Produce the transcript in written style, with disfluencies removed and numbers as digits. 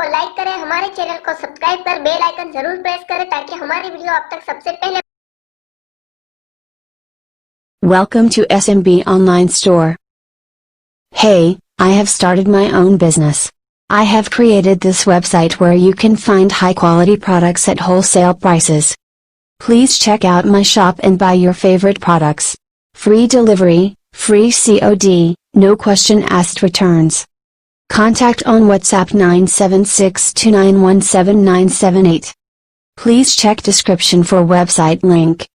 को लाइक करें, हमारे चैनल को सब्सक्राइब कर बेल आइकन जरूर प्रेस करें ताकि हमारी वीडियो आप तक सबसे पहले। Welcome to SMB Online Store. Hey, I have started my own business. I have created this website where you can find high quality products at wholesale prices. Please check out my shop and buy your favorite products. Free delivery, free COD, no question asked returns. Contact on WhatsApp 97629179978. Please check description for website link.